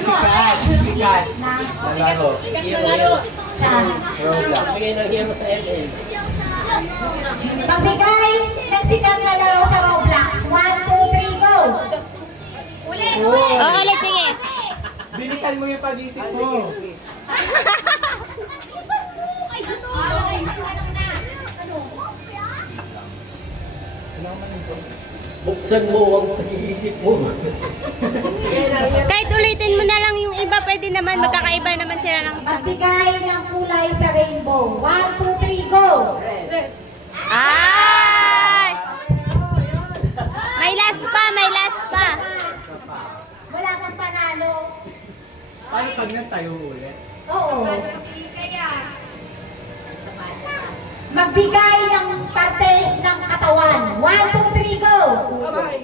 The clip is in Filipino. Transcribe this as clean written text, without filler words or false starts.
Sikat. Sikat. Nalaro. Sa Roblox. Bigay ng hero sa ML. pagbigay ng sikat na laro sa Roblox. 1, 2, 3, go! Ulit! Oo, ulit, sige. Bilisan mo yung pag-isip mo. Buksan mo ang pag-iisip mo. Kahit ulitin mo na lang yung iba, pwede naman, magkakaiba naman sila ng sagot. Magbigay ng kulay sa rainbow. 1, 2, 3, go! Ay! May last pa, may last pa. Wala kang panalo. Paano pag nagtayo ulit? Oo. Magbigay ng parte ng katawan. 1, 2, 3, go! Ulit.